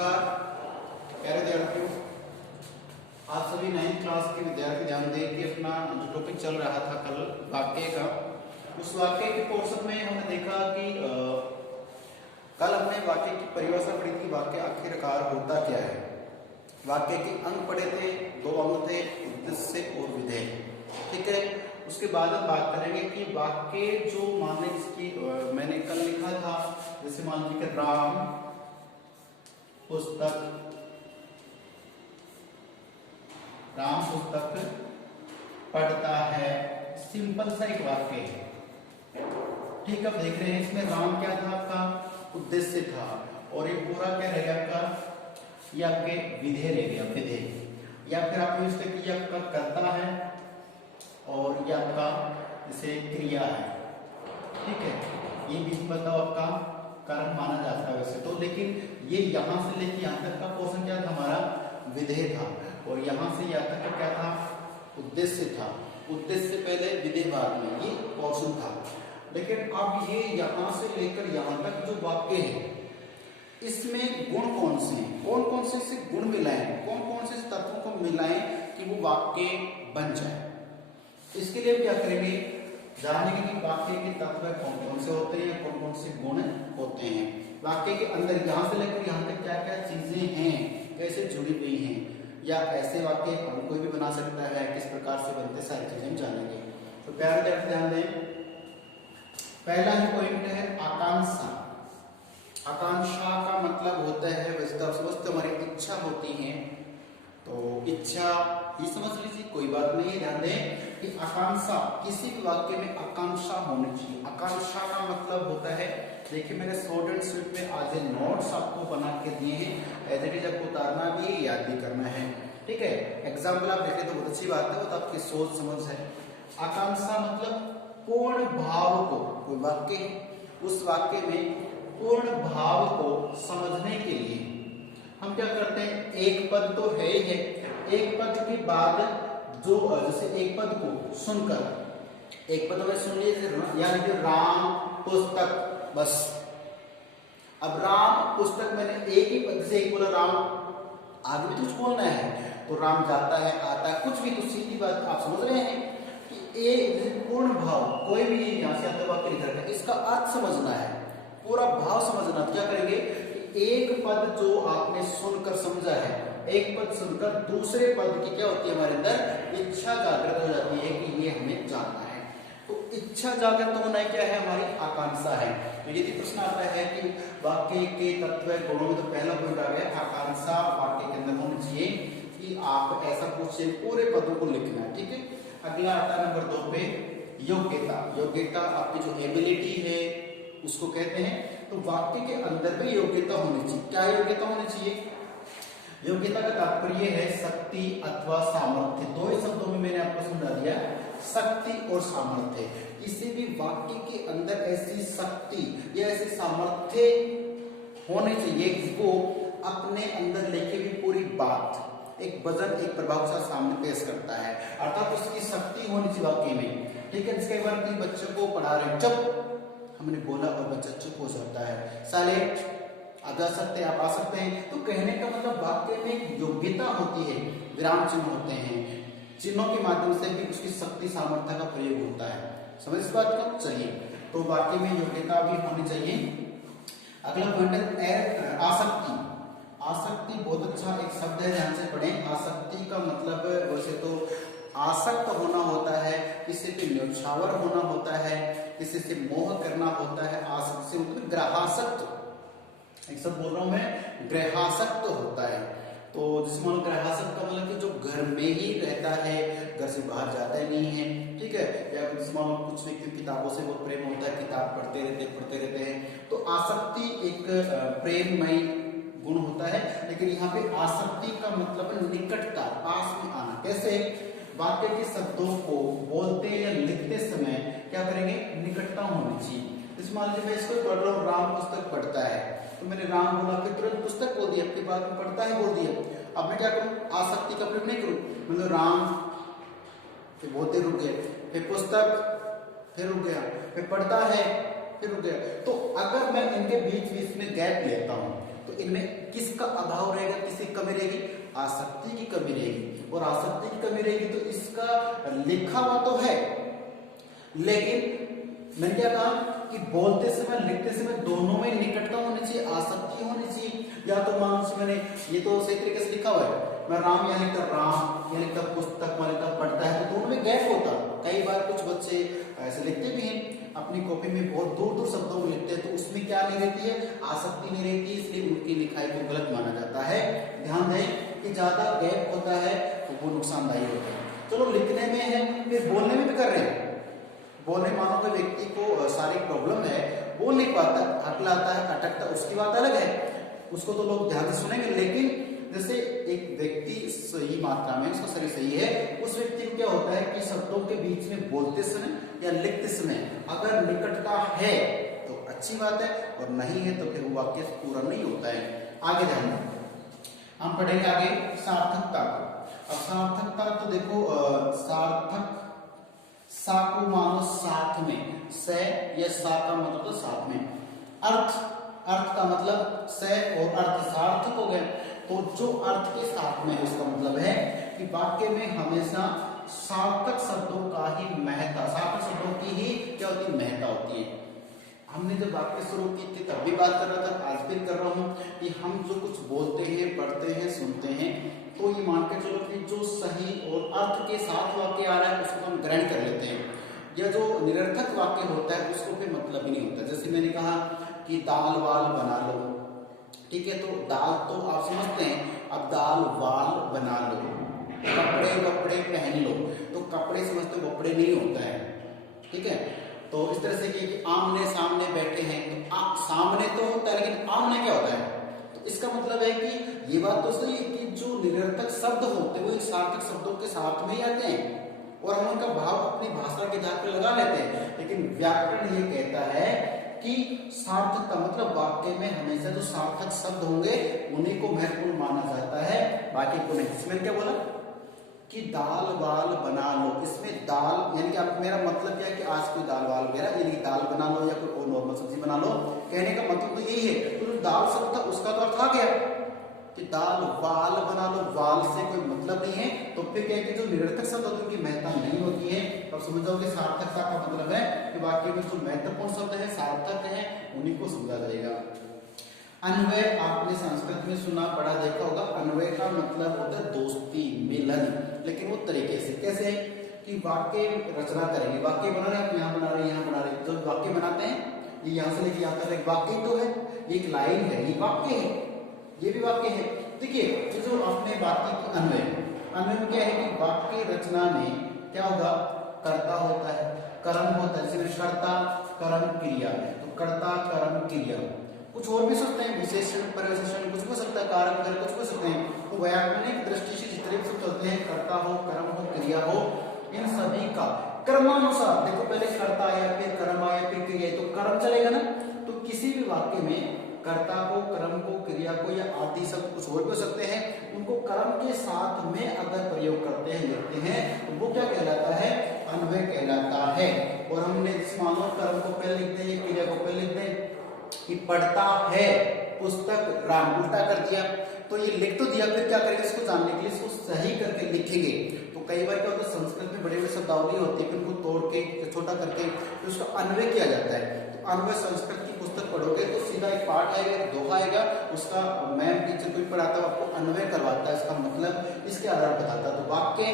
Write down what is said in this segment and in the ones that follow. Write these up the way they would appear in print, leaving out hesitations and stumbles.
नमस्कार प्यारे विद्यार्थियों, आप सभी 9th क्लास के विद्यार्थी ध्यान दें कि अपना जो टॉपिक चल रहा था कल वाक्य का, उस वाक्य के पोर्शन में हमने देखा कि कल हमने वाक्य की परिभाषा पढ़ी थी। वाक्य आखिरकार होता क्या है। वाक्य के अंग पढ़े थे, 2 अंग थे, उद्देश्य और विधेय। ठीक है, उसके बाद हम बात करेंगे कि वाक्य जो मान लीजिए इसकी मैंने कल लिखा था, जैसे मान लीजिए कि राम पुस्तक पढ़ता है, सिंपल सा एक वाक्य है। ठीक, अब देख रहे हैं इसमें राम क्या था, आपका उद्देश्य था, और ये पूरा क्या रहेगा आपका, ये आपके विधेय रह गया, विधेय। या फिर आप यूज करिए आपका कर्ता है और ये आपका जैसे क्रिया है। ठीक है, ये बीच बताओ आपका कर्म माना जाता है वैसे तो, लेकिन ये यहां से लेके यहां तक का पोर्शन क्या था, हमारा विधेय था, और यहां से यहां तक का क्या था, उद्देश्य था। उद्देश्य से पहले विधेय बाद में, ये पोर्शन था। लेकिन अब ये यहां से लेकर यहां तक जो वाक्य है, इसमें गुण कौन से हैं, कौन कौन से इससे गुण मिलाएं, कौन कौन से तत्वों को मिलाएं कि वो वाक्य बन जाए। इसके लिए क्या करेंगे, जानेंगे कि वाक्य के तत्व कौन कौन से होते हैं, कौन कौन से गुण होते हैं। वाक्य के अंदर यहां से लेकर यहां तक क्या क्या चीजें हैं, कैसे जुड़ी हुई हैं, या ऐसे वाक्य हम कोई भी बना सकता है, किस प्रकार से बनते, सारी चीजें हम जानेंगे। तो प्यारे विद्यार्थी ध्यान दें, पहला ही पॉइंट है आकांक्षा। आकांक्षा का मतलब होता है, वैसे तो आप समझते हमारी इच्छा होती है, तो इच्छा ही समझ लीजिए, कोई बात नहीं है। ध्यान दें कि आकांक्षा, किसी भी वाक्य में आकांक्षा होनी चाहिए। आकांक्षा का मतलब होता है, देखिए मैंने शॉर्ट एंड स्वीट में आज नोट्स आपको बना के दिए हैं, एज इट इज आपको उतारना भी, याद भी करना है। ठीक है, एग्जाम्पल आप देखें तो बहुत अच्छी बात है, वो तो आपकी सोच समझ है। आकांक्षा मतलब पूर्ण भाव को, कोई वाक्य उस वाक्य में पूर्ण भाव को समझने के लिए हम क्या करते हैं, एक पद तो है ही है, एक पद के बाद जो जैसे एक पद को सुनकर, एक पद में सुन लीजिए, यानी कि राम पुस्तक, बस। अब राम पुस्तक मैंने एक ही पद से एक बोला, राम आगे भी कुछ बोलना है तो राम जाता है, आता है, कुछ भी, तो सीधी बात आप समझ रहे हैं कि एक पूर्ण भाव, कोई भी यहां से आता वाक्य लिखा है, इसका अर्थ समझना है, पूरा भाव समझना। क्या करेंगे, एक पद जो आपने सुनकर समझा है, एक पद सुनकर दूसरे पद की क्या होती है, हमारे अंदर इच्छा जागृत हो जाती है कि ये हमें जानना है। तो इच्छा जागृत होना क्या है, हमारी आकांक्षा है। तो यदि प्रश्न आता है कि वाक्य के तत्व गुणों में, तो पहला पॉइंट आ गया आकांक्षा वाक्य के अंदर होनी चाहिए कि आप ऐसा क्वेश्चन पूरे पदों को लिखना है। ठीक है, अगला आता है नंबर 2 पे योग्यता। योग्यता आपकी जो एबिलिटी है उसको कहते हैं। तो वाक्य के अंदर भी योग्यता होनी चाहिए। क्या योग्यता होनी चाहिए, योग्यता का तात्पर्य है शक्ति अथवा सामर्थ्य। 2 ही शब्दों में मैंने आपको समझा दिया, शक्ति और सामर्थ्य। किसी भी वाक्य के अंदर ऐसी शक्ति या ऐसी सामर्थ्य होनी चाहिए जिसको अपने अंदर लेके भी पूरी बात, एक वजन, एक प्रभावशाली सामने पेश करता है, अर्थात उसकी शक्ति होनी चाहिए वाक्य में। ठीक है, इसके बाद कि बच्चों को पढ़ा रहे, चुप हमने बोला और बच्चा चुप हो जाता है, साइलेंट, आप जा सकते हैं, आप आ सकते हैं। तो कहने का मतलब वाक्य में एक योग्यता होती है, विराम चिन्ह होते हैं, चिन्हों के माध्यम से भी उसकी शक्ति सामर्थ्य का प्रयोग होता है। समझ इस बात को, चलिए। तो वाक्य में योग्यता भी होनी चाहिए। अगला पॉइंट है आसक्ति। आसक्ति बहुत अच्छा एक शब्द है, ध्यान से पढ़ें। आसक्ति का मतलब वैसे तो आसक्त होना होता है, किसी पे न्यौछावर होना होता है, किसी से मोह करना होता है। आसक्त से मतलब ग्रहासक्त, एक शब्द बोल रहा हूं मैं, ग्रहासक्त होता है। तो जिसमें मान ग्रहासक्त का मतलब कि जो घर में ही रहता है, घर से बाहर जाता ही नहीं है। ठीक है, या जिसमें कुछ व्यक्ति किताबों से बहुत प्रेम होता है, किताब पढ़ते रहते हैं। तो आसक्ति एक प्रेममय गुण होता है। लेकिन यहाँ पे आसक्ति का मतलब निकटता, पास में आना। कैसे, वाक्य के शब्दों को बोलते या लिखते समय क्या करेंगे, निकटता होनी चाहिए। जैसे मान लीजिए मैं इसको पढ़ रहा हूँ, राम पुस्तक पढ़ता है, तो मैंने राम बोला, फिर तुरंत पुस्तक बोल दिया, आपके बाद में पढ़ता है बोल दिया। अब मैं क्या करूँ, आसक्ति का प्रयोग नहीं करूँ, मतलब राम, फिर बोलते रुक गए, फिर पुस्तक, फिर रुक गया, फिर पढ़ता है, फिर रुक गया। तो अगर मैं इनके बीच में गैप लेता हूँ तो इनमें किसका अभाव रहेगा, किसकी कमी रहेगी, आसक्ति की कमी रहेगी। और आसक्ति की कमी रहेगी तो इसका लिखा हुआ तो है, लेकिन मैंने क्या कहा कि बोलते समय लिखते समय दोनों में निकटता होनी चाहिए, आसक्ति होनी चाहिए। या तो मान लो मैंने ये तो सही तरीके से लिखा हुआ है, मैं राम यहाँ लिखता राम, यहाँ लिखता पुस्तक, वहां लिखता पढ़ता है, तो दोनों में गैप होता। कई बार कुछ बच्चे ऐसे लिखते भी हैं, अपनी कॉपी में बहुत दूर दूर शब्दों को लिखते हैं, तो उसमें क्या नहीं रहती है, आसक्ति नहीं रहती, इसलिए उनकी लिखाई को गलत माना जाता है। ध्यान दें कि ज्यादा गैप होता है तो वो नुकसानदायी होता है। चलो लिखने में है, फिर बोलने में भी कर रहे हैं। बोलने मानो कि व्यक्ति को सारी प्रॉब्लम है, बोल नहीं पाता, हकलाता है, अटकता, उसकी बात अलग है, उसको तो लोग ध्यान से सुनेंगे। लेकिन जैसे एक व्यक्ति सही मात्रा में, उसका शरीर सही है, उस व्यक्ति को क्या होता है कि शब्दों के बीच में बोलते समय या लिखते समय अगर निकटता है तो अच्छी बात है, और नहीं है तो फिर वो वाक्य पूरा नहीं होता है। आगे ध्यान दें, हम पढ़ेंगे आगे सार्थकता को। अब सार्थकता तो देखो, सार्थक सा को मानो साथ में, से या सा का मतलब तो साथ में। अर्थ, अर्थ का मतलब से और अर्थ सार्थक हो गए, तो जो अर्थ के साथ में है उसका मतलब है कि वाक्य में हमेशा सार्थक शब्दों का ही महत्ता, सार्थक शब्दों की ही क्या होती है, महत्ता होती है। हमने जब वाक्य शुरू की थी तब भी बात कर रहा था, आज भी कर रहा हूं कि हम जो कुछ बोलते हैं, पढ़ते हैं, सुनते हैं, तो ये मान के चलो कि जो सही और अर्थ के साथ वाक्य आ रहा है उसको हम ग्रहण कर लेते हैं, या जो निरर्थक वाक्य होता है उसको कोई मतलब ही नहीं होता। जैसे मैंने कहा कि दाल वाल बना लो, ठीक है, तो दाल तो आप समझते हैं, अब दाल वाल बना लो, कपड़े वपड़े पहन लो, तो कपड़े समझते वपड़े नहीं होता है, ठीक है। तो इस तरह से कि आमने सामने बैठे हैं, तो सामने तो होता है लेकिन आमने क्या होता है, तो इसका मतलब है कि ये बात तो सही है कि जो निरर्थक शब्द होते हैं वो सार्थक शब्दों के साथ में ही आते हैं और हम उनका भाव अपनी भाषा के आधार पर लगा लेते हैं। लेकिन व्याकरण ये कहता है कि सार्थकता मतलब वाक्य में हमेशा जो सार्थक शब्द होंगे उन्हीं को महत्वपूर्ण माना जाता है, बाकी को नहीं। इसमें क्या बोला कि दाल वाल बना लो, इसमें दाल यानी कि आप, मेरा मतलब क्या है कि आज कोई दाल वाल वगैरह यानी कि दाल बना लो या कोई और नॉर्मल सब्जी बना लो, कहने का मतलब तो यही है। तो जो दाल शब्द था उसका तो अर्थ आ गया कि दाल वाल बना लो, वाल से कोई मतलब नहीं है, तो फिर क्या है कि जो निरर्थक शब्द होते हैं उनकी महत्ता नहीं होती है। अब समझ जाओ कि सार्थकता का मतलब है कि वाक्य में जो महत्वपूर्ण शब्द है, सार्थक है, उन्हीं को समझा जाएगा। अन्वय आपने संस्कृत में सुना पढ़ा देखा होगा, अन्वय का मतलब होता है दोस्ती, मिलन, लेकिन वो तरीके से कैसे है कि वाक्य रचना करेंगे, वाक्य बना रहे, आप यहाँ बना रहे, यहाँ बना रहे, जो वाक्य बनाते हैं ये यहाँ से लेके यहाँ तक वाक्य तो है, एक लाइन है, ये वाक्य है, ये भी वाक्य है। देखिए ये जो आपने बात की अन्वय, अन्वय में क्या है कि वाक्य रचना में क्या होगा, कर्ता होता है, कर्म होता है, जैसे कर्ता कर्म क्रिया, तो कर्ता कर्म क्रिया, कुछ और भी सकते हैं, विशेषण परिविशेषण कुछ हो सकता है, कारक कुछ हो सकते हैं। तो व्याकरणिक दृष्टि से जितने भी शब्द होते हैं, कर्ता हो, कर्म हो, क्रिया हो, इन सभी का क्रमानुसार, देखो पहले कर्ता आया, फिर कर्म आया, फिर क्रिया, तो कर्म चलेगा ना। तो किसी भी वाक्य में कर्ता को, कर्म को, क्रिया को या आदि शब्द कुछ और भी हो सकते हैं, उनको कर्म के साथ में अगर प्रयोग करते हैं, लिखते हैं, तो वो क्या कहलाता है, अन्वय कहलाता है। और हमने मान लो कर्म को पहले लिख दें, क्रिया को पहले लिख दें कि पढ़ता है पुस्तक राम, उल्टा कर दिया, तो ये लिख तो दिया, फिर क्या करेंगे, इसको जानने के लिए इसको सही करके लिखेंगे। तो कई बार क्या होता है, संस्कृत में बड़े बड़े शब्दावली होती है, उनको तोड़ के छोटा करके तो उसका अन्वय किया जाता है। तो अन्वय संस्कृत की पुस्तक पढ़ोगे तो सीधा एक पाठ आएगा, एक दोहा आएगा, उसका मैम टीचर कोई पढ़ाता है, आपको अन्वय करवाता है, इसका मतलब इसके आधार बताता है। तो वाक्य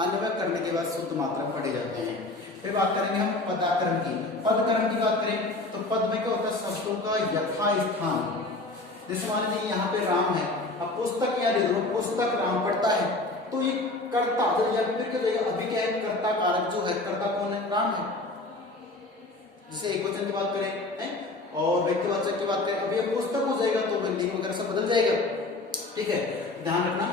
अन्वय करने के बाद शुद्ध मात्रा पढ़े जाते हैं। फिर बात करेंगे हम पदाकरण की। पदकरण की बात करें तो पद में क्या होता है, शब्दों का यथा स्थान, जैसे मान लीजिए यहाँ पे राम है, अब पुस्तक क्या दे दो, पुस्तक राम पढ़ता है, तो ये कर्ता, तो या फिर क्या देगा, अभी क्या है, कर्ता कारक जो है, कर्ता कौन है, राम है। जैसे एक वचन की बात करें और व्यक्तिवाचक की बात करें, अभी ये पुस्तक हो जाएगा तो लिंग वगैरह सब बदल जाएगा, ठीक है। ध्यान रखना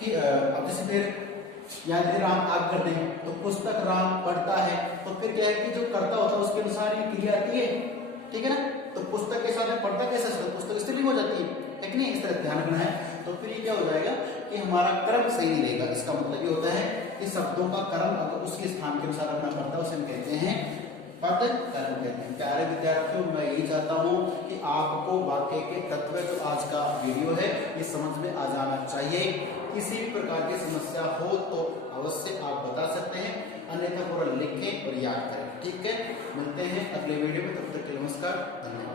कि अब जैसे फिर यदि राम आग कर दें तो पुस्तक राम पढ़ता है, तो फिर क्या है कि जो कर्ता होता है उसके अनुसार ही क्रिया आती है, ठीक है ना। तो पुस्तक के साथ में पढ़ता कैसे, पुस्तक स्त्रीलिंग हो जाती है नहीं, इस तरह ध्यान रखना है। तो फिर ये क्या हो जाएगा कि हमारा क्रम सही नहीं रहेगा। इसका मतलब ये होता है कि शब्दों का क्रम अगर उसके स्थान के अनुसार रखना पड़ता है, उसे हम कहते हैं पद कर्म कहते हैं। प्यारे विद्यार्थियों, मैं यही चाहता हूँ कि आपको आपको वाक्य के तत्व जो आज का वीडियो है ये समझ में आ जाना चाहिए। किसी भी प्रकार की समस्या हो तो अवश्य आप बता सकते हैं, अन्यथा पूरा लिखें और याद करें। ठीक है, मिलते हैं अगले वीडियो में, तब तक के लिए नमस्कार, धन्यवाद।